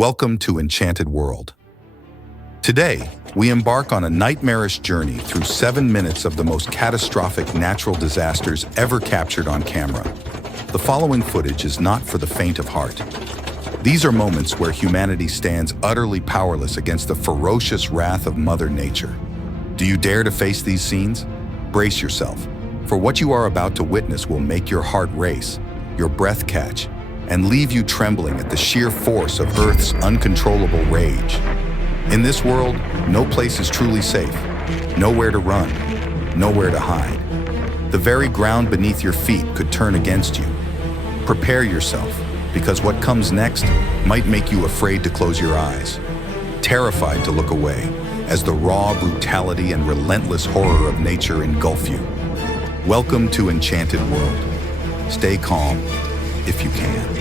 Welcome to Enchanted World. Today, we embark on a nightmarish journey through 7 minutes of the most catastrophic natural disasters ever captured on camera. The following footage is not for the faint of heart. These are moments where humanity stands utterly powerless against the ferocious wrath of Mother Nature. Do you dare to face these scenes? Brace yourself, for what you are about to witness will make your heart race, your breath catch, and leave you trembling at the sheer force of Earth's uncontrollable rage. In this world, no place is truly safe, nowhere to run, nowhere to hide. The very ground beneath your feet could turn against you. Prepare yourself, because what comes next might make you afraid to close your eyes, terrified to look away, as the raw brutality and relentless horror of nature engulf you. Welcome to Enchanted World. Stay calm, if you can.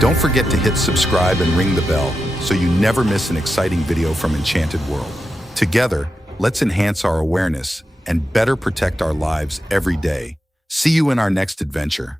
Don't forget to hit subscribe and ring the bell so you never miss an exciting video from Enchanted World. Together, let's enhance our awareness and better protect our lives every day. See you in our next adventure.